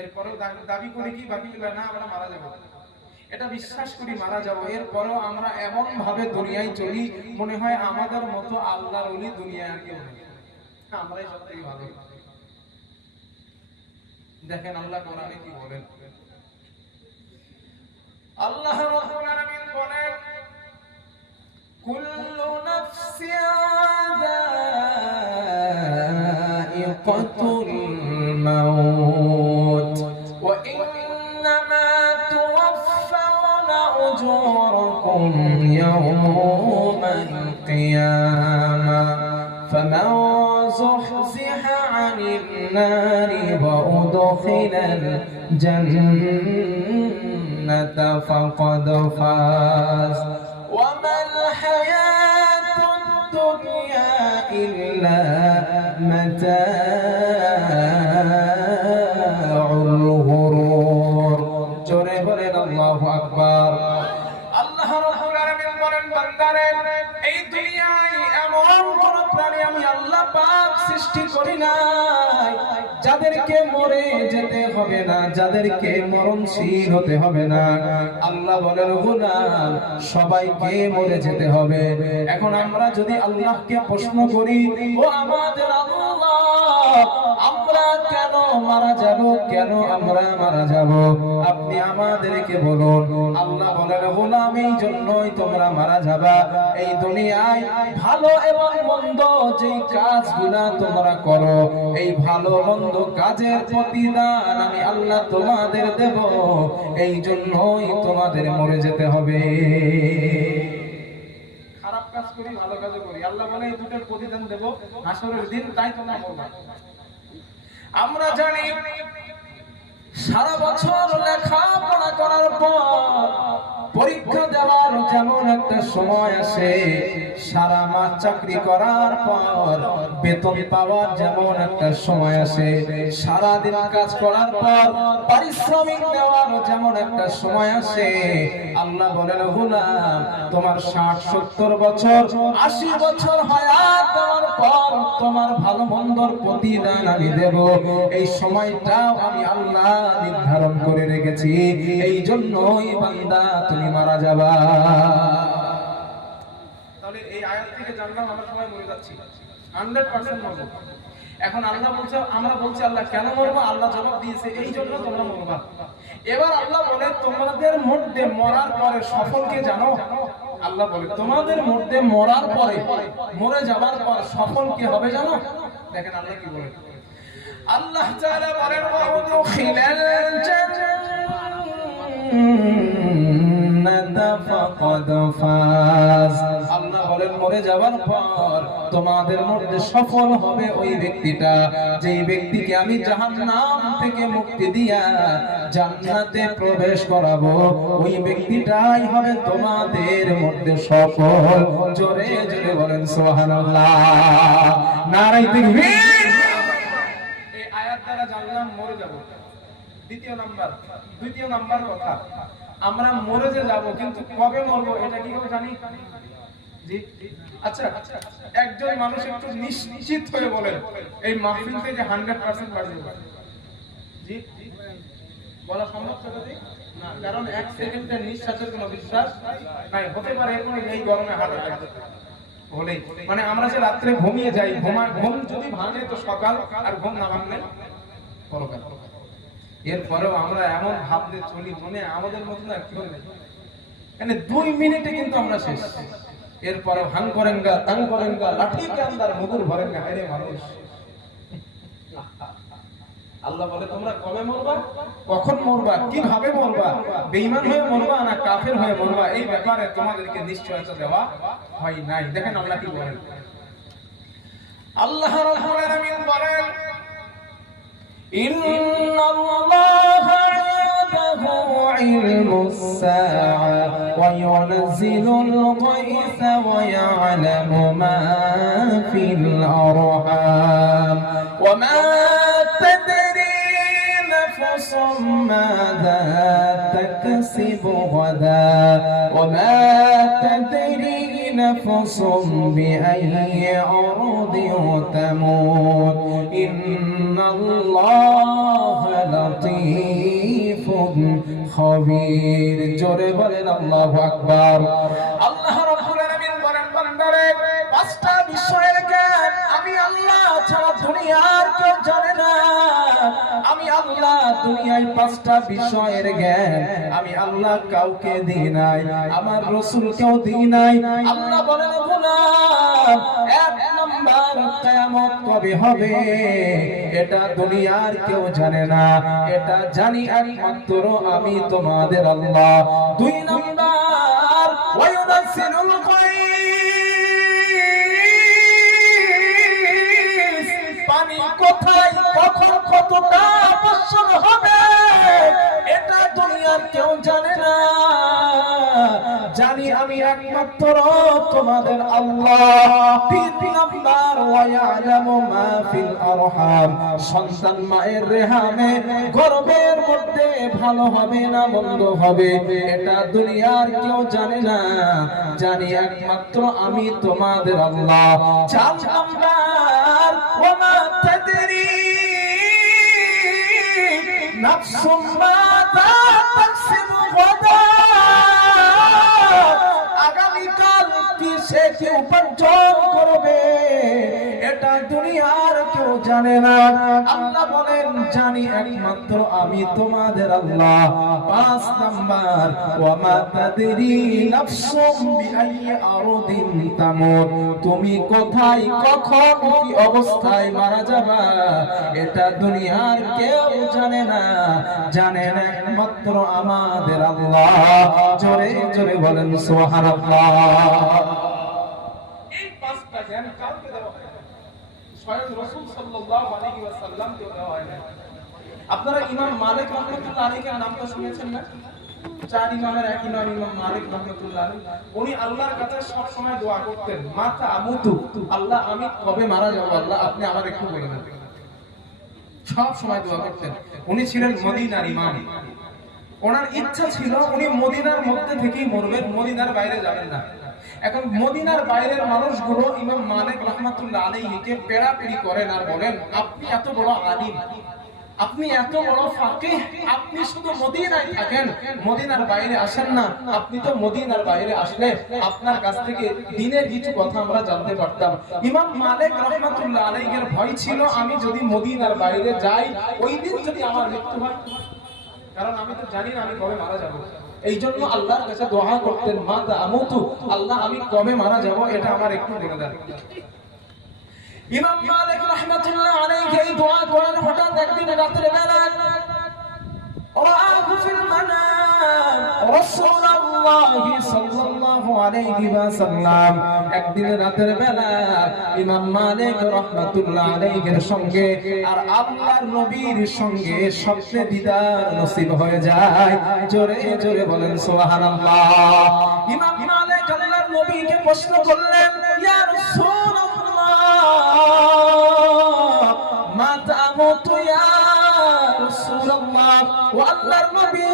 এরপরেও দাবি করি কি বাকিগুলো না আমরা মারা যাব, এটা বিশ্বাস করি মারা যাব। এরপরেও আমরা এমন ভাবে দুনিয়ায় চলি মনে হয় আমাদের মতো আল্লাহর ওলি দুনিয়ায় আর কেউ নেই, আমরাই সবথেকে ভালো। দেখেন আল্লাহ কোরআনে কি বলেন, আল্লাহ রাব্বুল আলামিন বলেন কুল্লু নাফসিন যায়িকাতুল মাউত ওয়া ইন্নামা তুওয়াফাউনা উজুরাকুম ইয়াওমাল কিয়ামাহ ফামান যুহজিহা আনিন নারি ওয়া উদখিলাল জান্নাতা ফাকাদ ফাজ ওয়া মাল হায়াতুদ দুনিয়া ইল্লা মাতাউল গুরুর। জোরে বলেন আল্লাহু আকবার। আল্লাহ রাব্বুল আলামিন বলেন বান্দারে এই দুনিয়ায় এমন কোন প্রাণী আমি আল্লাহ পাক সৃষ্টি করি নাই যাদেরকে মরে যেতে হবে না, যাদেরকে মরণশীল হতে হবে না। আল্লাহ বলেন গোলাম সবাইকে মরে যেতে হবে। এখন আমরা যদি আল্লাহকে প্রশ্ন করি ও আমাদের আল্লাহ আমরা কেন মারা যাব, কেন আমরা মারা যাব, আপনি আমাদেরকে বলুন। আল্লাহ বলেন গোলাম এই জন্যই তোমরা মারা যাবা, এই দুনিয়ায় ভালো এবং মন্দ যেই কাজগুলা তোমরা করো এই ভালো মন্দ কাজের প্রতিদান আমি আল্লাহ তোমাদের দেব, এই জন্যই তোমাদের মরে যেতে হবে। খারাপ কাজ করি ভালো কাজ করি, আল্লাহ বলে এই দুটোর প্রতিদান দেব হাসরের দিন, তাই তোমরা মরবা। আমরা জানি সারা বছর লেখাপড়া করার পর পরীক্ষা দেওয়ার যেমন একটা সময় আসে, সারা মাস চাকরি করার পর বেতন পাওয়ার যেমন একটা সময় আসে, সারা দিন কাজ করার পর পারিশ্রমিক দেওয়ার যেমন একটা সময় আসে। আল্লাহ বলেন গোলাম তোমার 60-70 বছর 80 বছর হায়াত দেওয়ার পর তোমার ভালো মন্দর প্রতিদান আমি দেব, এই সময়টাও আমি আল্লাহ নির্ধারণ করে রেখেছি, এই জন্যই বান্দা তুমি মারা যাবা। তাহলে এই আয়াত থেকে জানলাম আমরা সবাই মরে যাচ্ছি, 100% মরব। এখন আল্লাহ বলছে, আমরা বলছি আল্লাহ কেন মরবো, আল্লাহ জবাব দিয়েছে এই জন্য তোমরা মরবা। এবার আল্লাহ বলে তোমাদের মধ্যে মরার পরে সফল কে জানো? আল্লাহ বলে তোমাদের মধ্যে মরার পরে মরে যাবার পর সফল কে হবে জানো? দেখেন আল্লাহ কি বলে, আল্লাহ তাআলা বলেন ওয়াউদখিলাল জান্নাতা ফাকাদ ফাজ। আল্লাহ বলেন মরে যাবার পর তোমাদের মধ্যে সফল হবে ওই ব্যক্তিটা যেই ব্যক্তিকে আমি জাহান্নাম থেকে মুক্তি দিয়া জান্নাতে প্রবেশ করাবো, ওই ব্যক্তিটাই হবে তোমাদের মধ্যে সফল। জোরে জোরে বলেন সুবহানাল্লাহ, নারে তাকবীর। জানলাম মরে যাব। দ্বিতীয় নাম্বার কথা, আমরা মরে যে যাব কিন্তু কবে মরবো এটা কি করে জানি? জি আচ্ছা, একজন মানুষ একটু নিশ্চিত হয়ে বলে এই মাহফিল থেকে 100% বাড়বে। জি বলা সম্ভব যদি না, কারণ এক সেকেন্ডের নিঃশ্বাসের কোনো বিশ্বাস নাই। হতে পারে এখনই এই গরমে হার্ট অ্যাটাক হলেই, মানে আমরা যে রাত্রে ঘুমিয়ে যাই, ঘুম যদি ভাঙে তো সকাল, আর ঘুম না ভাঙলে পরকাল। এরপরেও আমরা এমন ভাবতে চলি মনে আমাদের মতন আর কেউ নেই, মানে 2 মিনিটে কিন্তু আমরা শেষ। এরপরে ভাঙ করেনগা তাং করেনগা লাঠি কে আন্দার মুগুর ভরেনগা। আরে মানুষ, আল্লাহ বলে তোমরা কবে মরবা, কখন মরবা, কিভাবে মরবা, বেঈমান হয়ে মরবা না কাফের হয়ে মরবা, এই ব্যাপারে তোমাদেরকে নিশ্চয়তা দেওয়া হয় নাই। দেখেন আল্লাহ কি বলেন, আল্লাহ রাব্বুল আলামিন বলেন ইন্নাল্লাহা ইনদাহু ইলমুস সাআ ওয়া ইউনাজ্জিলুল গায়সা ওয়া ইয়া'লামু মা ফিল আরহাম ওয়া মা তাদরি নাফসুম মাযা তাকসিবু গাদা ওয়া মা তাদরি নাফসুম বিআইয়ি আরদিন তামুত ইন্নাল্লাহা লাতীফুন খবীর। জোরে বলেন আল্লাহু আকবার। আল্লাহ রাব্বুল আলামিন বলেন বান্দারে পাঁচটা বিষয়ের জ্ঞান আমি আল্লাহ ছাড়া দুনিয়ার কেউ জানে না। আমি আল্লাহ দুনিয়ায় পাঁচটা বিষয়ের জ্ঞান আমি আল্লাহ কাউকে দিই নাই, আমার রাসূলকেও দিই নাই। আল্লাহ বলেন গোলাম, এক নাম্বার কিয়ামত কবে হবে এটা দুনিয়ার কেউ জানে না, এটা জানি একমাত্র আমি তোমাদের আল্লাহ। দুই নাম্বার ওয়ায়ুনাসিলুল গায়স, পানি কোথায় কখন কতটা বর্ষণ হবে এটা দুনিয়ার কেউ জানে না, জানি আমি একমাত্র তোমাদের আল্লাহ। তিন নাম্বার ওয়ায়ালামু মা ফিল আরহাম, সন্তান মায়ের রেহামে গর্ভের মধ্যে ভালো হবে না মন্দ হবে এটা দুনিয়ার কেউ জানে না, জানি একমাত্র আমি তোমাদের আল্লাহ। চার নাম্বার ওয়ামা তাদরি নাফসুম মাযা তাকসিবু গাদা, আগামীকাল কিসে কি উপার্জন করবে এটা দুনিয়ার কেউ জানে না। আল্লাহ বলেন জানি একমাত্র আমি তোমাদের আল্লাহ। পাঁচ নাম্বার ওয়ামা তাদরি নাফসুম বিআইয়ি আরদিন তামুত, তুমি কোথায় কখন কি অবস্থায় মারা যাবা এটা দুনিয়ার কেউ জানে না, জানেন একমাত্র আমাদের আল্লাহ। জোরে জোরে বলেন সুবহানাল্লাহ। এই পাঁচটা জ্ঞান কাউকে দেওয়া হয় না, স্বয়ং রাসূল সাল্লাল্লাহু আলাইহি ওয়াসাল্লামকে দেওয়া হয় না। আপনারা ইমাম মালিক রাহমাতুল্লাহ আলাইহির নামটা শুনেছেন না? চার ইমামের এক ইমাম ইমাম মালিক রাহমাতুল্লাহ আলাইহি, উনি আল্লাহর কাছে সব সময় দোয়া করতেন মাতা আমুতু, আল্লাহ আমি কবে মারা যাব আল্লাহ আপনি আমার একটু বলে দেন, সব সময় দোয়া করতেন। উনি ছিলেন মদিনার ইমাম, ওনার ইচ্ছা ছিল উনি মদিনার মধ্যে থেকেই মরবেন, মদিনার বাইরে যাবেন না। এখন মদিনার বাইরের মানুষগুলো ইমাম মালিক রাহমাতুল্লাহ আলাইহিকে পেড়াপেড়ি করেন আর বলেন আপনি এত বড় আলিম, আপনি এত বড় ফাকিহ, আপনি শুধু মদিনায় থাকেন, মদিনার বাইরে আসেন না, আপনি তো মদিনার বাইরে আসলে আপনার কাছ থেকে দ্বীনের কিছু কথা আমরা জানতে পারতাম। ইমাম মালিক রাহমাতুল্লাহ আলাইহির ভয় ছিল আমি যদি মদিনার বাইরে যাই ওই দিন যদি আমার মৃত্যু হয়, কারণ আমি তো জানি না আমি কবে মারা যাব। এই জন্য আল্লাহর কাছে দোয়া করতেন মাতা আমুতু, আল্লাহ আমি কবে মারা যাব এটা আমার একটু বলে দেন। ইমাম মালিক রাহমাতুল্লাহ আলাইহি এই দোয়া করেন, হঠাৎ একদিন রাতের বেলা রাআহু ফিল মানাম রাসূলুল্লাহ সাল্লাল্লাহু আলাইহি ওয়াসাল্লাম, একদিন রাতের বেলা ইমাম মালিক রাহমাতুল্লাহ আলাইহির সঙ্গে আর আল্লাহর নবীর সঙ্গে স্বপ্নে দিদার নসিব হয়ে যায়। জোরে জোরে বলেন সুবহানাল্লাহ। ইমাম মালিক আল্লাহর নবীকে প্রশ্ন করলেন ইয়া রাসূলুল্লাহ মাতা আমুতু ইয়া রাসূলুল্লাহ, ও আল্লাহর নবী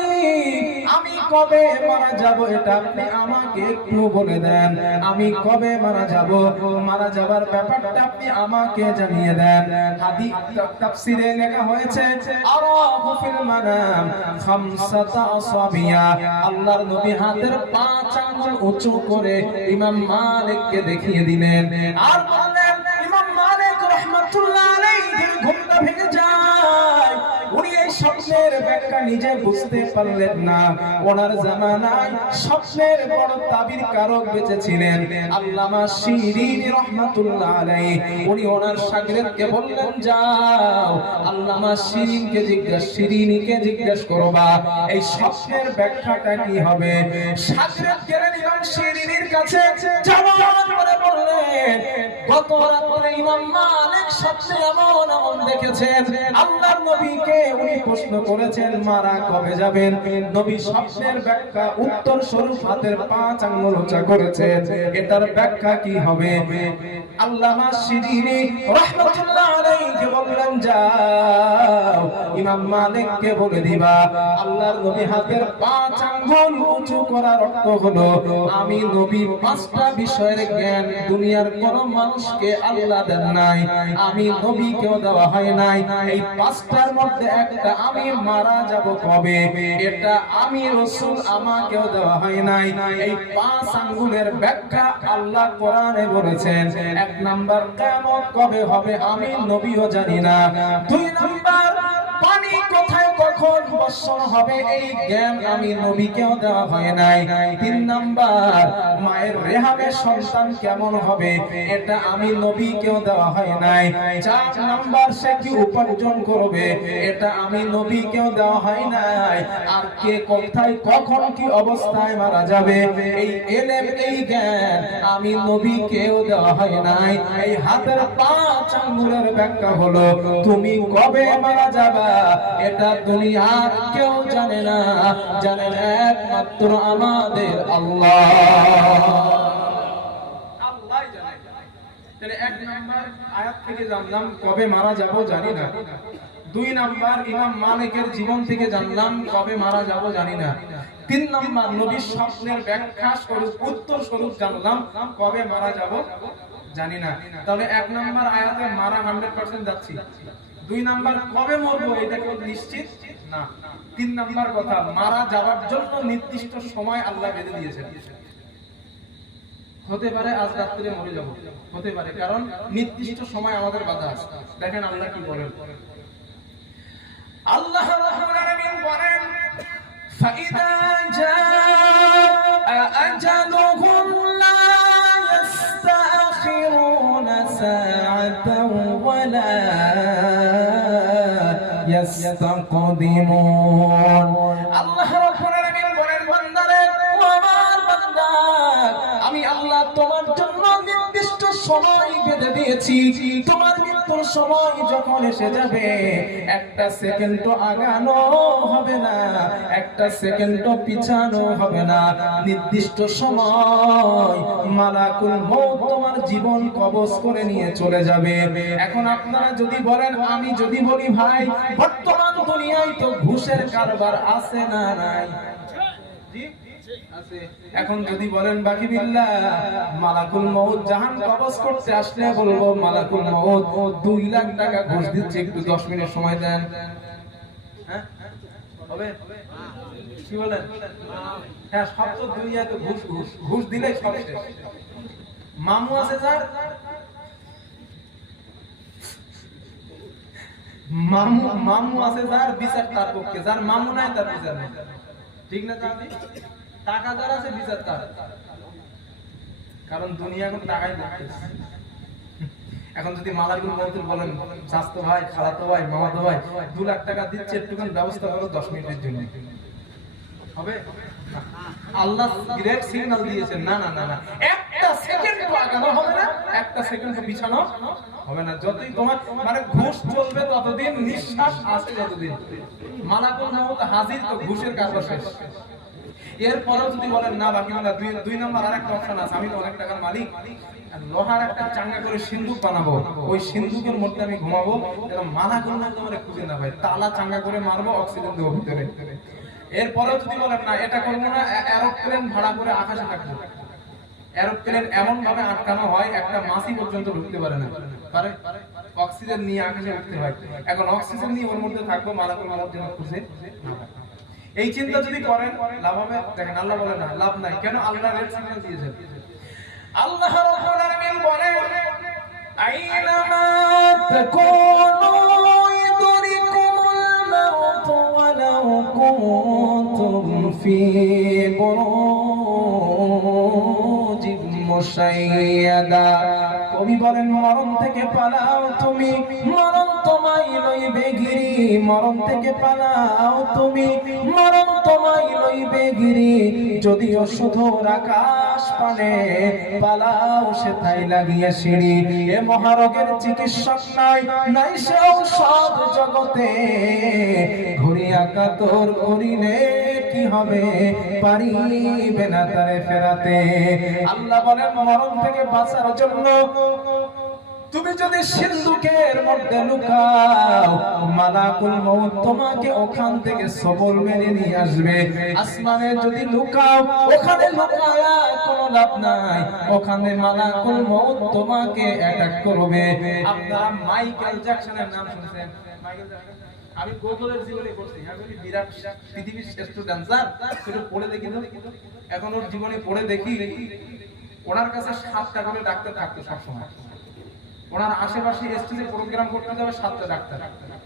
আমি কবে মারা যাব এটা আপনি আমাকে একটু বলে দেন, আমি কবে মারা যাব, মারা যাবার ব্যাপারটা আপনি আমাকে জানিয়ে দেন। হাদিস তাফসীরে লেখা হয়েছে আরাহু ফিল মানাম খামসাতা আসাবিয়া, আল্লাহর নবী হাতের 5 আঙ্গুল উঁচু করে ইমাম মালিককে দেখিয়ে দিলেন আর বললেন ইমাম মালিক রাহমাতুল্লাহ আলাইহি ঘুমটা ভেঙে যায়। উনি এই স্বপ্নের ব্যাখ্যা নিজে বুঝতে পারলেন না, ওনার জামানায় স্বপ্নের বড় তাবির কারক বেঁচে ছিলেন আল্লামা শিরিনি রাহমাতুল্লাহ আলাইহি। উনি ওনার শাগিরদকে বললেন যাও আল্লামা শিরিনিকে জিজ্ঞেস করবা এই স্বপ্নের ব্যাখ্যাটা কি হবে। শাগিরদ গেলেন ইমাম শিরিনির কাছে, জবান করে বললেন গত রাতে ইমাম মালিক স্বপ্নে এমন এমন দেখেছেন, আল্লাহর নবীকে উনি প্রশ্ন করেছেন মারা কবে যাবেন, নবী স্বপ্নের ব্যাখ্যা উত্তর স্বরূপ হাতের 5 আঙ্গুল উঁচা করেছেন, এটার ব্যাখ্যা কি হবে। আল্লামা শিরিনি রাহমাতুল্লাহ আলাইহি বললেন যাও ইমাম মালিককে বলে দিবা আল্লাহর নবী হাতের 5 আঙ্গুল উঁচু করার অর্থ হলো আমি নবী 5টা বিষয়ের জ্ঞান দুনিয়ার কোন মানুষকে আল্লাহ দেন নাই, আমি নবীকেও দেওয়া হয় নাই। এই পাঁচটার মধ্যে একটা আমি মারা যাব কবে, এটা আমি রাসূল আমাকেও দেওয়া হয় নাই। এই পাঁচ আঙ্গুলের ব্যাখ্যা আল্লাহ কোরআনে বলেছেন। এক নাম্বার কিয়ামত কবে হবে আমি নবীও জানি না। দুই নাম্বার পানি কোথায় কখন বর্ষণ হবে এই জ্ঞান আমি নবীকেও দেওয়া হয় নাই। তিন নাম্বার মায়ের রেহামে সন্তান কেমন হবে এটা আমি নবীকেও দেওয়া হয় নাই। চার নাম্বার সে কি উপার্জন করবে এটা আমি নবীকেও দেওয়া হয় নাই। আর কে কোথায় কখন কি অবস্থায় মারা যাবে এই ইলম এই জ্ঞান আমি নবীকেও দেওয়া হয় নাই। এই হাতের পাঁচ আঙ্গুলের ব্যাখ্যা হলো তুমি কবে মারা যাবে এটা দুনিয়ার কেউ জানে না, জানেন একমাত্র আমাদের আল্লাহ। আল্লাহই জানে। তাহলে এক নাম্বার আয়াত থেকে জানলাম কবে মারা যাব জানি না। দুই নাম্বার ইমাম মালিকের জীবন থেকে জানলাম কবে মারা যাব জানি না। তিন নাম্বার নবীর স্বপ্নের ব্যাখ্যা স্বরূপ উত্তর স্বরূপ জানলাম কবে মারা যাব জানি না। তাহলে এক নাম্বার আয়াতে মারা 100% যাচ্ছি। দুই নাম্বার কবে মরবো এটা কেউ নিশ্চিত না। তিন নাম্বার কথা মারা যাওয়ার জন্য নির্দিষ্ট সময় আল্লাহ বেঁধে দিয়েছেন। হতে পারে আজ রাত্রে মরে যাব, হতে পারে, কারণ নির্দিষ্ট সময় আমাদের বাধা আছে। দেখেন আল্লাহ কি বলেন। আল্লাহ রাব্বুল আলামিন বলেন ফাইদা জাআ আজালুহুম লা ইস্তাখিরুনা সাআতাও ওয়ালা ইস্তাকদিমুন। আল্লাহ রাব্বুল আলামিন বলেন বান্দারে ও আমার বান্দা আমি আল্লাহ তোমার জন্য নির্দিষ্ট সময় বেঁধে দিয়েছি। তোমার মৃত্যুর সময় যখন এসে যাবে একটা সেকেন্ডও আগানো হবে না, একটা সেকেন্ডও পিছানো হবে না। নির্দিষ্ট সময় মালাকুল মউত তোমার জীবন কবজ করে নিয়ে চলে যাবে। এখন আপনারা যদি বলেন, আমি যদি বলি ভাই বর্তমান দুনিয়ায় তো ঘুষের কারবার আছে না নাই? এখন যদি বলেন বাকি বিল্লাহ মালাকুল মউত জাহান কবজ করতে আসলে বলবো মালাকুল মউত 2 লাখ টাকা ঘুষ দিচ্ছে, একটু 10 মিনিট সময় দেন। হ্যাঁ হবে কি বলেন? হ্যাঁ সব তো দুনিয়াতে ঘুষ ঘুষ ঘুষ দিলেই সব শেষ। মামু আছে যার মামু আছে যার বিচার তার পক্ষে, যার মামু নাই তার বিচার নেই, ঠিক না? টাকা যার আছে বিচার তার, কারণ দুনিয়া এখন টাকাই করতেছে। এখন যদি মালাকুল মউত বলেন চাচতো ভাই খালাতো ভাই মামাতো ভাই 2 লাখ টাকা দিচ্ছে একটুখানি ব্যবস্থা করো 10 মিনিটের জন্য, হবে? আল্লাহ গ্রেট সিগন্যাল দিয়েছেন না না না না, একটা সেকেন্ড আগানো হবে না, একটা সেকেন্ড পিছানো হবে না। যতই তোমার মানে ঘুষ চলবে ততদিন, নিঃশ্বাস আছে যতদিন, মালাকুল মউত হাজির তো ঘুষের কারবার শেষ। এরপরেও যদি বলেন না বাকি মানে দুই নম্বর আরেকটা অপশন আছে, আমি তো অনেক টাকার মালিক, লোহার একটা চাঙ্গা করে সিন্ধুক বানাবো, ওই সিন্ধুকের মধ্যে আমি ঘুমাবো, এরকম মালাকুল মউত আমারে খুঁজে না ভাই, তালা চাঙ্গা করে মারবো, অক্সিজেন দেবো ভিতরে। এরপরেও যদি বলেন না এটা করবো না, এরোপ্লেন ভাড়া করে আকাশে থাকবো, এরোপ্লেন এমন ভাবে আটকানো হয় একটা মাছি পর্যন্ত ঢুকতে পারে না, পারে? অক্সিজেন নিয়ে আকাশে উঠতে হয়। এখন অক্সিজেন নিয়ে ওর মধ্যে থাকবো, মালাকুল মউত যেন খুঁজে। এই চিন্তা যদি করেন লাভ হবে? দেখেন আল্লাহ বলে না, লাভ নাই। কেন? আল্লাহ রেড সিগন্যাল দিয়েছেন। আল্লাহ রাব্বুল আলামিন বলেন আইনামা তাকুনু ইদরিকুমুল মাউত ওয়ালাউ কুনতুম ফি বুরুজিন মুশাইয়াদা। কবি বলেন মরণ থেকে পালাও তুমি, মরণ তোমায় লইবে গিরি, মরণ থেকে পালাও তুমি, মরণ তোমায় লইবে গিরি। যদিও শুধু আকাশ পানে পালাও সেথায় লাগিয়ে সিঁড়ি। এ মহারোগের চিকিৎসক নাই, নাই সে ঔষধ জগতে, ঘুরিয়া কাতর করিলে কি হবে, পারিবে না তারে ফেরাতে। আল্লাহ বলেন মরণ থেকে বাঁচার জন্য তুমি যদি সিন্ধুকের মধ্যে লুকাও, মালাকুল মউত তোমাকে ওখান থেকে সবল মেনে নিয়ে আসবে। আসমানে যদি লুকাও, ওখানে লুকায়া কোনো লাভ নাই, ওখানে মালাকুল মউত তোমাকে অ্যাটাক করবে। আপনারা মাইকেল জ্যাকসনের নাম শুনছেন? মাইকেল জ্যাকসন আমি গোগলের জীবনে পড়ছি, আমি বিরাট পৃথিবীর শ্রেষ্ঠ ডান্সার, সেটা পড়ে দেখি তো। এখন ওর জীবনে পড়ে দেখি, ওনার কাছে 7টা করে ডাক্তার থাকতো সবসময়। ওনার আশেপাশে স্টেজে প্রোগ্রাম করতে যাবে 7টা ডাক্তার,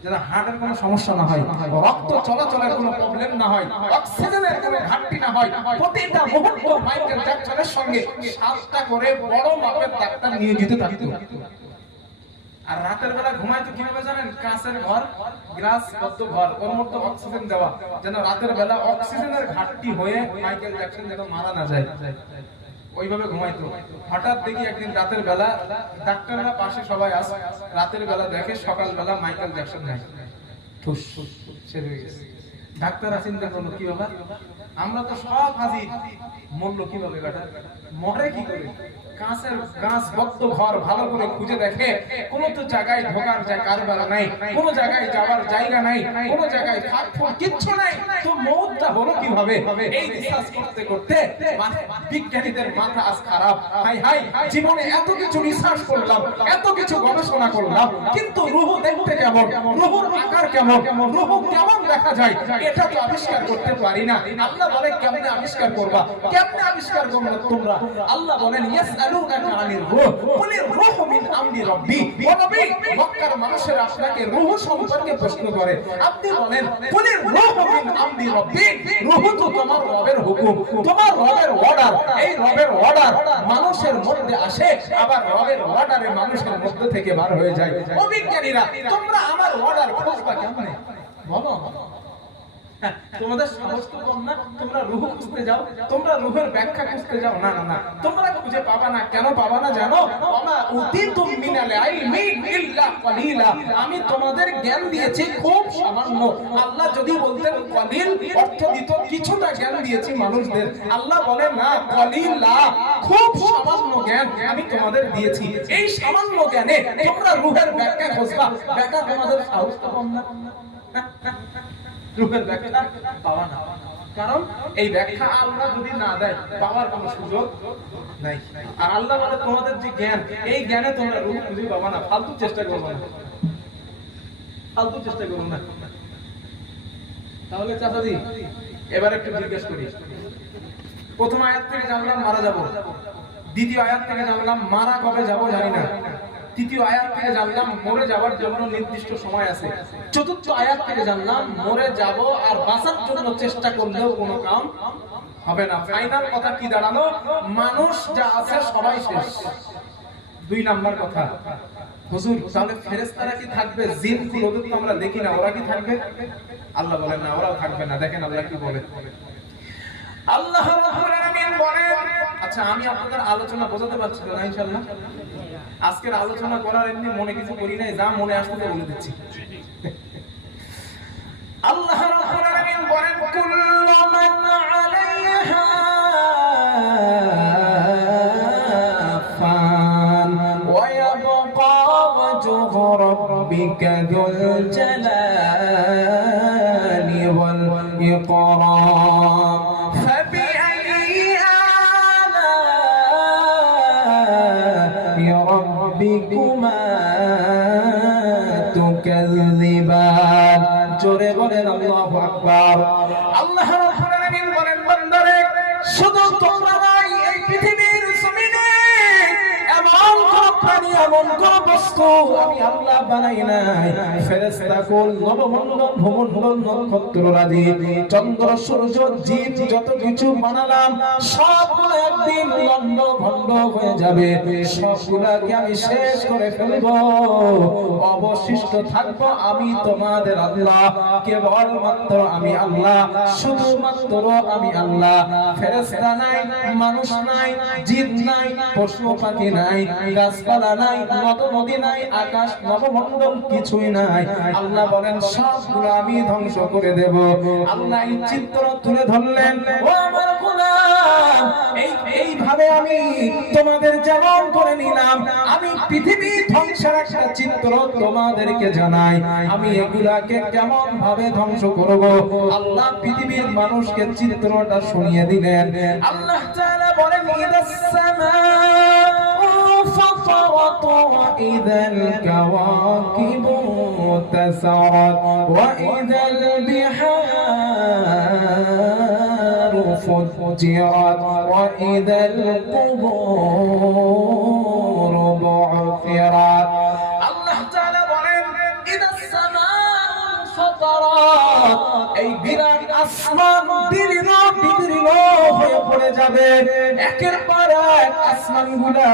যেন হার্টের কোনো সমস্যা না হয়, রক্ত চলাচলের কোনো প্রবলেম না হয়, অক্সিজেনের কোনো ঘাটতি না হয়। প্রতিটা মুহূর্ত মাইকেল জ্যাকসনের সঙ্গে 7টা করে বড় মাপের ডাক্তার নিয়োজিত থাকতো। আর রাতের বেলা ঘুমাইতো কিভাবে জানেন? কাঁচের ঘর, গ্লাস বদ্ধ ঘর, ওর মধ্যে অক্সিজেন দেওয়া, যেন রাতের বেলা অক্সিজেনের ঘাটতি হয়ে মাইকেল জ্যাকসন যেন মারা না যায়, ওইভাবে ঘুমাইতো। হঠাৎ দেখি একদিন রাতের বেলা, ডাক্তাররা পাশে সবাই আছে, রাতের বেলা দেখে সকালবেলা মাইকেল জ্যাকসন নাই, ঠুস ছেড়ে গেছে। ডাক্তাররা চিন্তা করলো কি ব্যাপার, আমরা তো সব হাজির, মরলো কিভাবে বেটা, মরে কি করে? কাঁচের গাছ বদ্ধ ঘর ভালো করে খুঁজে দেখে, কোনো তো জায়গায় ঢোকার কারবার নাই, কোনো জায়গায় যাওয়ার জায়গা নাই, কোনো জায়গায় ফাঁক কিচ্ছু নাই, তো মওতটা হলো কিভাবে? এই রিসার্চ করতে করতে বিজ্ঞানীদের মাথা আজ খারাপ। হাই হাই, জীবনে এত কিছু রিসার্চ করলাম, এত কিছু গবেষণা করলাম, কিন্তু রূহ দেখতে কেমন, রূহর আকার কেমন, রূহ কেমন দেখা যায়, এটা তো আবিষ্কার করতে পারি না। আল্লাহ বলে কেমনে আবিষ্কার করবা? কেমনে আবিষ্কার করবে তোমরা? আল্লাহ বলেন ইয়াসআলুনাকা আনির রূহ কুলির রূহু মিন আমরি রাব্বি। ও নবী, মক্কার মানুষেরা আপনাকে রূহ সম্পর্কে প্রশ্ন করে, আপনি বলেন কুলির রূহু মিন আমরি রাব্বি, রূহ তো তোমার রবের হুকুম, তোমার রবের অর্ডার। এই রবের অর্ডার মানুষের মধ্যে আসে, আবার রবের অর্ডারে মানুষের মধ্যে থেকে বার হয়ে যায়। ও বিজ্ঞানীরা, তোমরা আমার অর্ডার খুঁজবা কেমনে বলো? তোমাদের সাহস তো কম না, তোমরা রূহ খুঁজতে যাও, তোমরা রূহের ব্যাখ্যা খুঁজতে যাও। না না না, তোমরা খুঁজে পাবা না। কেন পাবা না জানো? ওমা উতিতুম মিনাল ইলমি ইল্লা কলিলা, আমি তোমাদের জ্ঞান দিয়েছি খুব সামান্য। আল্লাহ যদি বলতেন কলিল, অর্থ দিত কিছুটা জ্ঞান দিয়েছি মানুষদের। আল্লাহ বলেন না, কলিলা, খুব সামান্য জ্ঞান আমি তোমাদের দিয়েছি। এই সামান্য জ্ঞানে তোমরা রূহের ব্যাখ্যা খুঁজবা, ব্যাখ্যা তোমাদের সাহস তো কম না। রূহের ব্যাখ্যা পাওয়া না, কারণ এই ব্যাখ্যা আল্লাহ যদি না দেয় পাওয়ার কোনো সুযোগ নাই। আর আল্লাহ বলে তোমাদের যে জ্ঞান, এই জ্ঞানে তোমরা রূহ খুঁজে পাবা না। ফালতু চেষ্টা করবে না, ফালতু চেষ্টা করো না। তাহলে চাচাজি এবার একটু জিজ্ঞেস করি, প্রথম আয়াত থেকে জানলাম মারা যাব, দ্বিতীয় আয়াত থেকে জানলাম মারা কবে যাব জানি না, তৃতীয় আয়াত থেকে জানলাম মরে যাওয়ার জন্য নির্দিষ্ট সময় আছে, চতুর্থ আয়াত থেকে জানলাম মরে যাব আর বাঁচার জন্য চেষ্টা করলেও কোনো কাম হবে না। ফাইনাল কথা কি দাঁড়ালো? মানুষ যা আছে সবাই শেষ। 2 নাম্বার কথা, হুজুর তাহলে ফেরেশতারা কি থাকবে? জিন কি, ওদের তো আমরা দেখি না, ওরা কি থাকবে? আল্লাহ বলেন না, ওরাও থাকবে না। দেখেন আল্লাহ কি বলে। আল্লাহ রাব্বুল আলামিন বলেন, আচ্ছা আমি আপনাদের আলোচনা বোঝাতে পারছি না ইনশাআল্লাহ? আজকের আলোচনা করার এমনি মনে কিছু করি নাই, যা মনে আসলে বলে দিচ্ছি। আল্লাহ রাব্বুল আলামিন বলেন, কুল্লু মান আলাইহা ফান ওয়া ইয়াবকা ওয়াজহু রাব্বিকা যুল জালালি ওয়াল ইকরাম। ربكما تكذبان। জোরে বলেন আল্লাহু আকবার। আল্লাহ রাব্বুল আলামিন বলেন, বান্দারে শুধু তোমরা নাই, এই পৃথিবীর জমিনে এমন কোন প্রাণী, এমন কোন বস্তু আমি আল্লাহ বানাই নাই। ফেরেশতা কুল, নবমণ্ডল, ভূমণ্ডল, নক্ষত্ররাজি, চন্দ্র সূর্য, জীব যত কিছু বানালাম সবগুলো একদিন লন্ড ভন্ড হয়ে যাবে, সবগুলাকে আমি শেষ করে ফেলবো। অবশিষ্ট থাকবো আমি তোমাদের আল্লাহ, কেবলমাত্র আমি আল্লাহ, শুধুমাত্র আমি আল্লাহ। ফেরেশতা নাই, মানুষ নাই, জিন নাই, পশু পাখি নাই, গাছপালা নাই, নদ নদী নাই, আকাশ নবমণ্ডল কিছুই নাই। আল্লাহ বলেন সবগুলো আমি ধ্বংস করে দেব। আল্লাহ এই চিত্র তুলে ধরলেন, ও আমার গোলাম এইভাবে আমি তোমাদের যেমন করে নিলাম, আমি পৃথিবী ধ্বংসের একটা চিত্র তোমাদেরকে জানাই, আমি এগুলাকে কেমন ভাবে ধ্বংস করব আল্লাহ পৃথিবীর মানুষকে চিত্রটা শুনিয়ে দিলেন। আল্লাহ তাআলা বলেন ইদাস সামাউ ফাতারাত ওয়া ইদাল কাওয়াকিবু তাসারাত ওয়া ইদাল বিহারু ফুজিরাত ওয়া ইদাল কুবুরু বু'থিরাত। আল্লাহ তাআলা বলেন ইদাস সামাউ ফাতারাত, এই বিরাট আসমান দীর্ঘ বিদীর্ঘ হয়ে পড়ে যাবে, একের পর এক আসমানগুলা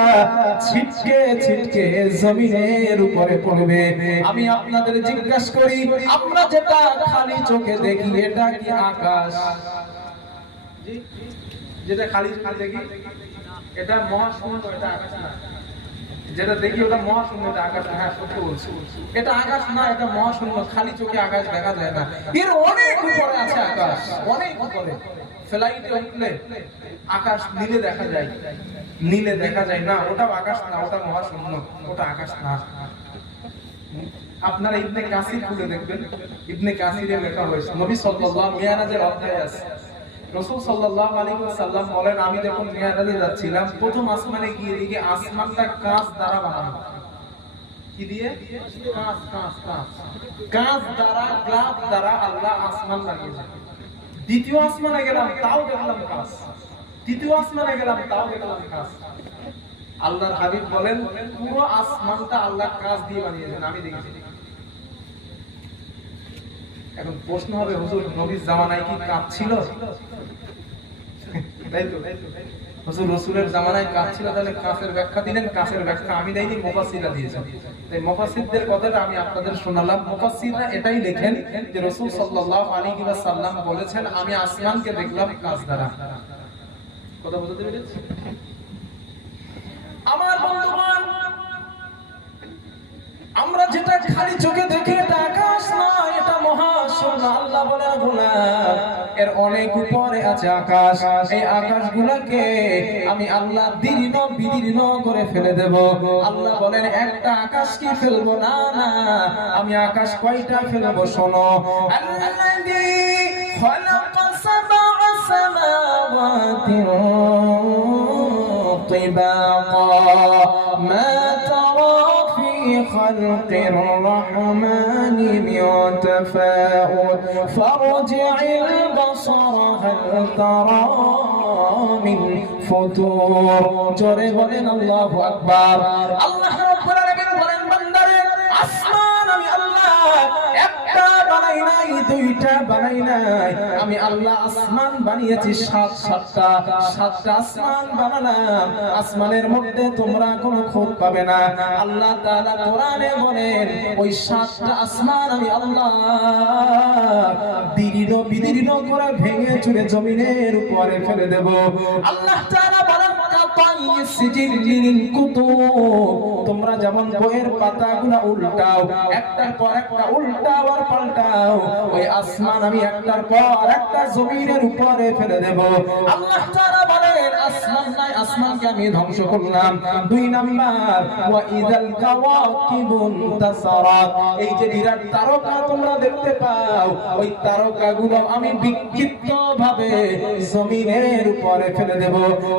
ছিটকে ছিটকে জমিনের উপরে পড়বে। আমি আপনাদের জিজ্ঞাসা করি, আমরা যেটা খালি চোখে দেখি এটা কি আকাশ? যেটা খালি চোখে দেখি এটা মহাশূন্য, এটা আকাশ না। যেটা দেখি ওটা মহাশূন্য, এটা আকাশ। হ্যাঁ, সত্যি বলছি, এটা আকাশ না, এটা মহাশূন্য। খালি চোখে আকাশ দেখা যায় না, এর অনেক উপরে আছে আকাশ, অনেক উপরে। ফ্লাইটে উঠলে আকাশ নীলে দেখা যায়, নীলে দেখা যায় না, ওটা আকাশ না, ওটা মহাশূন্য, ওটা আকাশ না। আপনারা ইবনে কাসির খুলে দেখবেন, ইবনে কাসিরে লেখা হয়েছে নবী সাল্লাল্লাহু মিরাজের অধ্যায় আছে। রাসূল সাল্লাল্লাহু আলাইহি ওয়াসাল্লাম বলেন, আমি যখন মিরাজে যাচ্ছিলাম, প্রথম আসমানে গিয়ে দেখি আসমানটা কাঁচ দ্বারা বানানো। কি দিয়ে? কাঁচ, কাঁচ, কাঁচ, কাঁচ দ্বারা, গ্লাস দ্বারা আল্লাহ আসমান বানিয়েছেন। দ্বিতীয় আসমানে গেলাম, তাও দেখলাম কাঁচ। তৃতীয় আসমানে গেলাম, তাও দেখলাম কাঁচ। আল্লাহর হাবিব বলেন, পুরো আসমানটা আল্লাহ কাঁচ দিয়ে বানিয়েছেন, আমি দেখেছি। এখন প্রশ্ন হবে, হুজুর নবীর জামানায় কি কাঁচ ছিল? তাই তো, হুজুর রাসূলের জামানায় কাঁচ ছিল, তাহলে কাঁচের ব্যাখ্যা দিলেন। কাঁচের ব্যাখ্যা আমি দেইনি, মুফাসসিররা দিয়েছেন। তাই মুফাসসিরদের কথাটা আমি আপনাদের শোনালাম। মুফাসসিররা এটাই লেখেন যে রাসূল সাল্লাল্লাহু আলাইহি ওয়াসাল্লাম বলেছেন, আমি আসমানকে দেখলাম কাঁচ দ্বারা। কথা বুঝতে পেরেছেন? আমার বন্ধুগণ, আমরা যেটা খালি চোখে দেখি এটা আকাশ না, এটা মহাশূন্য। আল্লাহ বলেন, গোলাম, এর অনেক উপরে আছে আকাশ। এই আকাশগুলোকে আমি আল্লাহ দীর্ঘ বিদীর্ণ করে ফেলে দেব। আল্লাহ বলেন, একটা আকাশ কি ফেলবো না, না, আমি আকাশ কয়টা ফেলবো শোনো। আল্লাযী খালাকা সাবআ সামাওয়াতি তিবাকা মা তারা ফি খালকির রহমানি মিন তাফাউত ফারজি'ল বাসারা হাল তারা মিন ফুতুর। জোরে বলেন আল্লাহু আকবার। আল্লাহ রাব্বুল আলামিন বলেন, বান্দারে, আসমান আমি আল্লাহ একটা বানাই নাই, দুইটা বানাই নাই, আমি আল্লাহ আসমান বানিয়েছি সাতটা আসমান বানালাম। আসমানের মধ্যে তোমরা কোনো খুঁত পাবে না। আল্লাহ তাআলা কোরআনে বলেন, ওই সাতটা আসমান আমি আল্লাহ দীর্ঘ বিদীর্ণ করে ভেঙে চুরে জমিনের উপরে ফেলে দেব। আল্লাহ তাআলা বলেন, তোমরা যেমন বইয়ের পাতাগুলো উল্টাও, একটার পর একটা উল্টাও আর পাল্টাও, ওই আসমান আমি একটার পর একটা জমিনের উপরে ফেলে দেব। আল্লাহ তাআলা বলেন, আসমান নাই, আসমানকে আমি ধ্বংস করলাম। দুই নাম্বার, ওয়া ইযাল কাওয়াকিবুন তাসারাত, এই যে বিরাট তারকা তোমরা দেখতে পাও, ওই তারকাগুলো আমি বিক্ষিপ্ত ভাবে জমিনের উপরে ফেলে দেব।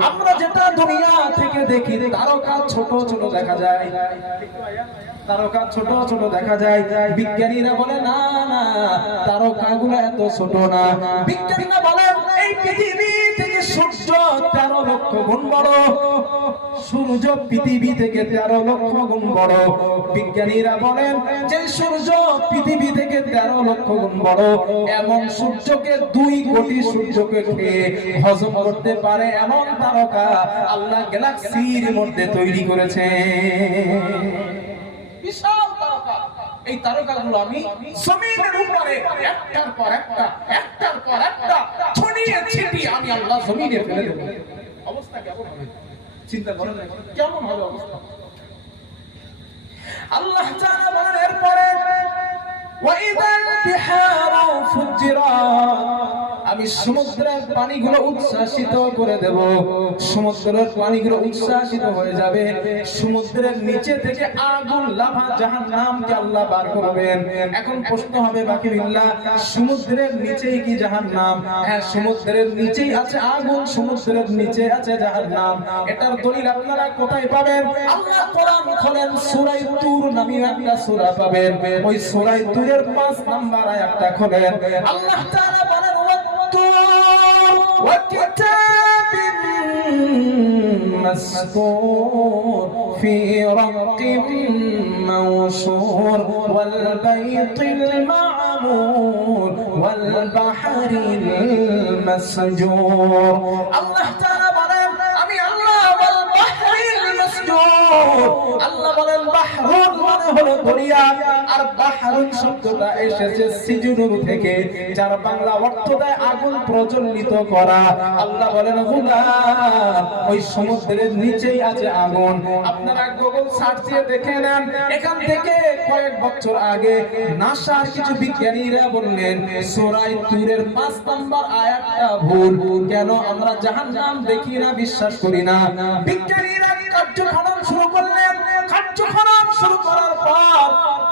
আমরা যেটা দুনিয়া থেকে দেখি তারকা ছোট ছোট দেখা যায়, তারকা ছোট ছোট দেখা যায়। বিজ্ঞানীরা বলে, না না, তারকাগুলো এত ছোট না। বিজ্ঞানীরা বলে, এই পৃথিবী থেকে সূর্য 13 লক্ষ গুণ বড়, সূর্য পৃথিবী থেকে 13 লক্ষ গুণ বড়। বিজ্ঞানীরা বলেন যে সূর্য পৃথিবী থেকে 13 লক্ষ গুণ বড়, এমন সূর্যকে 2 কোটি সূর্যকে খেয়ে হজম করতে পারে এমন তারকা আল্লাহ গ্যালাক্সির মধ্যে তৈরি করেছে। বিশাল তারকা। এই তারকাগুলো আমি জমিনের উপরে একটার পর একটা, একটার পর একটা ছড়িয়ে ছিটিয়ে আমি আল্লাহ জমিনে ফেলে দেব। অবস্থা কেমন হবে চিন্তা করেন, কেমন হবে অবস্থা? আল্লাহ তাআলা বলেন এরপরে, ওয়া ইযাল বিহারু ফুজিরাত, আমি সমুদ্রের পানিগুলো উচ্ছ্বাসিত করে দেব। সমুদ্রের পানিগুলো উচ্ছ্বাসিত হয়ে যাবে। সমুদ্রের নিচে থেকে আগুন লাভা জাহান্নামকে আল্লাহ বার করবেন। এখন প্রশ্ন হবে বাকি বিল্লাহ, সমুদ্রের নিচেই কি জাহান্নাম? হ্যাঁ, সমুদ্রের নিচেই আছে আগুন, সমুদ্রের নিচে আছে জাহান্নাম। এটার দলিল আপনারা কোথায় পাবেন? আল্লাহ কোরআন খোলেন, সূরা তুর নামে একটা সূরা পাবেন। ওই সূরা তুরের 5 নাম্বার আয়াতটা খোলেন। আল্লাহ তাআলা বলেন, ওয়া কিতাবিন মাসতুর ফি রাকিম মাওশুর ওয়াল বাইতিল মা'মুর ওয়াল বাহরিল মাসজুর। আল্লাহ তাআলা বলেন, আমি আল্লাহ ওয়াল বাহরিল মাসজুর। আল্লাহ বলেন বাহরুন মানে হলো দরিয়া, আর বাহরুন শব্দটা এসেছে সিজুনুর থেকে, যার বাংলা অর্থ দেয় আগুন প্রজ্বলিত করা। আল্লাহ বলেন গোলাম, ওই সমুদ্রের নিচেই আছে আগুন। আপনারা গুগল সার্চ দিয়ে দেখে নেন, এখান থেকে কয়েক বছর আগে নাসার কিছু বিজ্ঞানীরা বললেন সূরা তুরের 5 নাম্বার আয়াতটা ভুল। কেন? আমরা জাহান্নাম দেখি না, বিশ্বাস করি না। বিজ্ঞানীরা কার্যক্রম শুরু করলেন। কার্যক্রম শুরু করার পর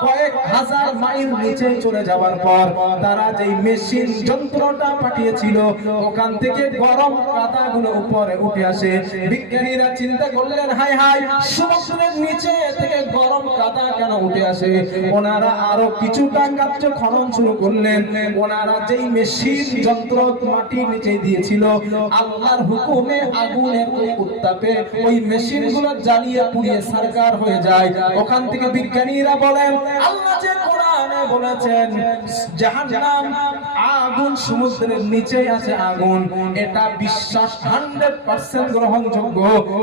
কয়েক হাজার মাইল নিচে চলে যাওয়ার পর তারা যেই মেশিন যন্ত্রটা পাঠিয়েছিল, ওখান থেকে গরম কাদাগুলো উপরে উঠে আসে। বিজ্ঞানীরা চিন্তা করলেন, হায় হায়, সমুদ্রের নিচে থেকে গরম কাদা কেন উঠে আসে? ওনারা আরো কিছুটা কার্য খনন শুরু করলেন। ওনারা যেই মেশিন যন্ত্র মাটির নিচে দিয়েছিল, আল্লাহর হুকুমে আগুনের উত্তাপে ওই মেশিনগুলো জ্বালিয়ে পুড়িয়ে সারকার হয়ে যায়। ওখান থেকে বিজ্ঞানীরা বলেন, আল্লাহ যে কোরআনে বলেছেন জাহান্নাম আগুন, সমুদ্রের নিচেই আছে আগুন, এটা বিশ্বাস 100% গ্রহণযোগ্য।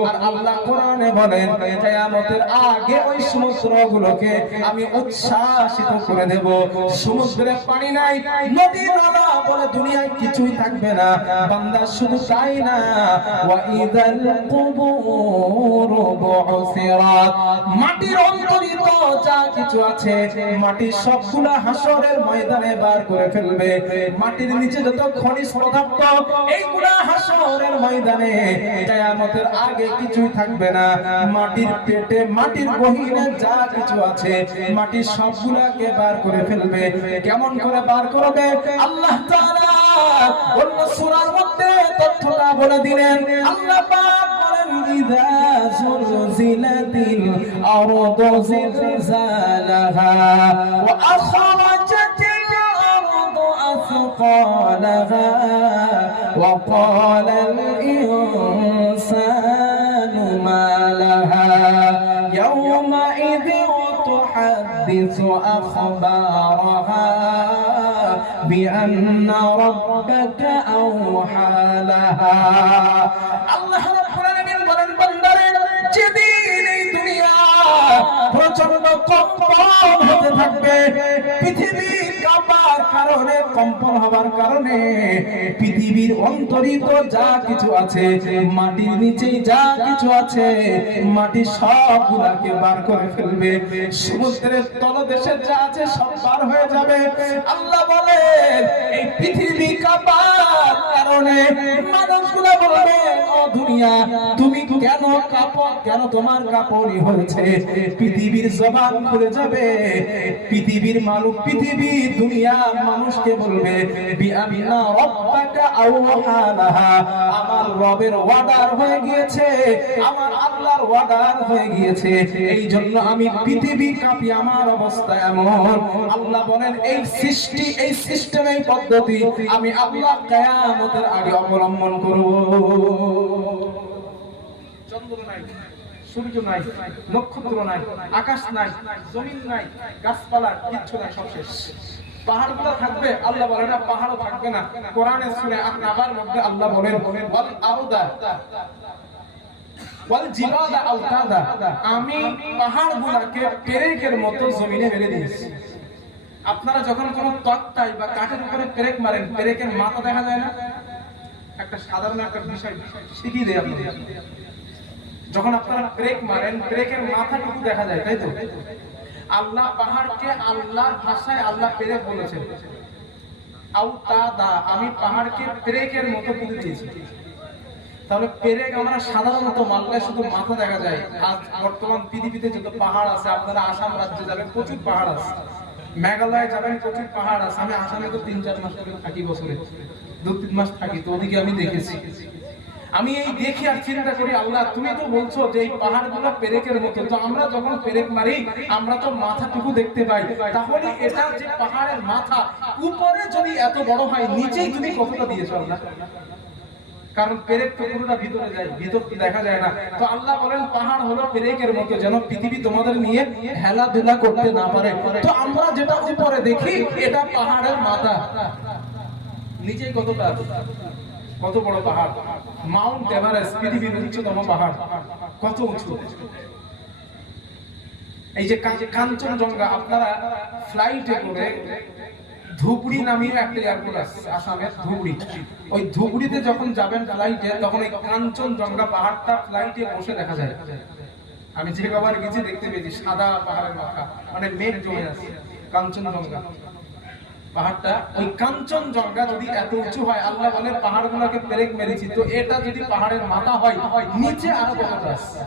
আর আল্লাহ কোরআনে বলেন কিয়ামতের আগে ওই সমুদ্রগুলোকে আমি উচ্ছ্বাসিত করে দেব। সমুদ্রে পানি নাই, নদী নালা বলে দুনিয়ায় কিছুই থাকবে না। বান্দা শুধু তাই না, ওয়া ইযাল কুবুর বু'সিরাত, মাটির অন্তরিত যা কিছু আছে মাটির সবগুলা হাসরের ময়দানে বার করে ফেলবে। মাটির নিচে যত খনিজ পদার্থ, এইগুলা হাসরের ময়দানে কিয়ামতের আগে কিছুই থাকবে না। মাটির পেটে, মাটির গহীনে যা কিছু আছে মাটির সবগুলাকে বার করে ফেলবে। কেমন করে বার করবে? আল্লাহ তাআলা অন্য সূরার মধ্যে তথ্যটা বলে দিলেন। আল্লাহ পাক বলেন, ইযা যুলজিলাতিল আরদু জিলজালাহা ওয়া আখরাজাতিল আরদু আথqালাহা ওয়া ক্বালাল ইনসানু মা লাহা ইয়াওমাইযিন তুহাদ্দিসু আখবারাহা বিআন্না রাব্বাকা আওহা লাহা। আল্লাহ রাব্বুল আলামিন বলেন, বান্দারে, যেদিন এই দুনিয়া প্রচন্ড কম্পন হতে থাকবে, পৃথিবী কাঁপার কারণে, কম্পন হবার কারণে পৃথিবীর অন্তরিত যা কিছু আছে, মাটির নিচে যা কিছু আছে, মাটি সবগুলাকে বার করে ফেলবে। সমুদ্রের তলদেশে যা আছে সব বার হয়ে যাবে। আল্লাহ বলেন, এই পৃথিবী কাঁপার কারণে মানুষগুলা বলবে, ও দুনিয়া, তুমি কেন কাঁপো? কেন তোমার কাঁপনি হয়েছে? পৃথিবীর জবান খুলে যাবে। পৃথিবীর মানুষ, পৃথিবী দুনিয়া মানুষকে বলবে, বিআন্না রাব্বাকা আওহা লাহা, আমার রবের ওয়াদার হয়ে গিয়েছে, আমার আল্লাহর ওয়াদার হয়ে গিয়েছে, এই জন্য আমি পৃথিবী কাঁপি, আমার অবস্থা এমন। আল্লাহ বলেন, এই সৃষ্টি, এই সিস্টেম, এই পদ্ধতি আমি আল্লাহ কিয়ামতের আগে অবলম্বন করব। চন্দ্র নাই, সূর্য নাই, নক্ষত্র নাই, আকাশ নাই, জমিন নাই, গাছপালা কিচ্ছু নাই, সব শেষ। পাহাড়গুলো থাকবে, আল্লাহ বলেন না পাহাড়ও থাকবে না। কোরআনের সূরা আন-নাবার মধ্যে আল্লাহ বলেন, ওয়াল আরদা ওয়াল জিবালা আওতাদা, আমি পাহাড়গুলোকে পেরেকের মতো জমিনে মেলে দিয়েছি। আপনারা যখন কোনো তক্তায় বা কাঠের উপরে পেরেক মারেন, পেরেকের মাথা দেখা যায় না? একটা সাধারণ একটা বিষয় শিখিয়ে দেয় আপনাদের। যখন আপনারা পেরেক মারেন, পেরেকের মাথাটুকু দেখা যায়, তাই তো? আল্লাহ পাহাড়কে আল্লাহর ভাষায় আল্লাহ পেরেক বলেছেন। আউতাদা, আমি পাহাড়কে পেরেকের মতো পুঁতে দিয়েছি। তাহলে পেরেক আমরা সাধারণত মানলে শুধু মাথা দেখা যায়। আজ বর্তমান পৃথিবীতে যত পাহাড় আছে, আপনারা আসাম রাজ্যে যাবেন প্রচুর পাহাড় আছে, মেঘালয় যাবেন প্রচুর পাহাড় আছে। আমি আসামে তো 3-4 মাস করে থাকি, বছরে 2-3 মাস থাকি, তো ওদিকে আমি দেখেছি। আমি এই দেখি আর চিন্তা করি, আল্লাহ তুমি তো বলছো যে এই পাহাড়গুলো পেরেকের মতো, তো আমরা যখন পেরেক মারি আমরা তো মাথাটুকু দেখতে পাই, তাহলে এটা যে পাহাড়ের মাথা উপরে যদি এত বড় হয়, নিচেই তুমি কতটা দিয়েছো আল্লাহ? কারণ পেরেক তো পুরোটা ভিতরে যায়, ভিতর দেখা যায় না। তো আল্লাহ বলেন পাহাড় হলো পেরেকের মতো, যেন পৃথিবী তোমাদের নিয়ে হেলাধুলা করতে না পারে। তো আমরা যেটা উপরে দেখি এটা পাহাড়ের মাথা, নিচেই কতটা, কত বড় পাহাড়। মাউন্ট এভারেস্ট পৃথিবীর উচ্চতম পাহাড়, কত উঁচু। এই যে কাঞ্চনজঙ্ঘা, আপনারা ফ্লাইটে করে ধুবড়ি নামীয় একটা এয়ারপোর্ট আছে আসামের, ধুবড়ি, ওই ধুবড়িতে যখন যাবেন ফ্লাইটে, তখন এই কাঞ্চনজঙ্ঘা পাহাড়টা ফ্লাইটে বসে দেখা যায়। আমি যে কবার গেছি দেখতে পেয়েছি সাদা পাহাড়ের মাথা, মানে মেঘ জমে আছে। কাঞ্চনজঙ্ঘা পাহাড়টা, ওই কাঞ্চনজঙ্ঘা যদি এত উঁচু হয়, আল্লাহ বলে পাহাড়গুলোকে পেরেক মেরেছি, তো এটা যদি পাহাড়ের মাথা হয়, নিচে আরো কতটা আছে।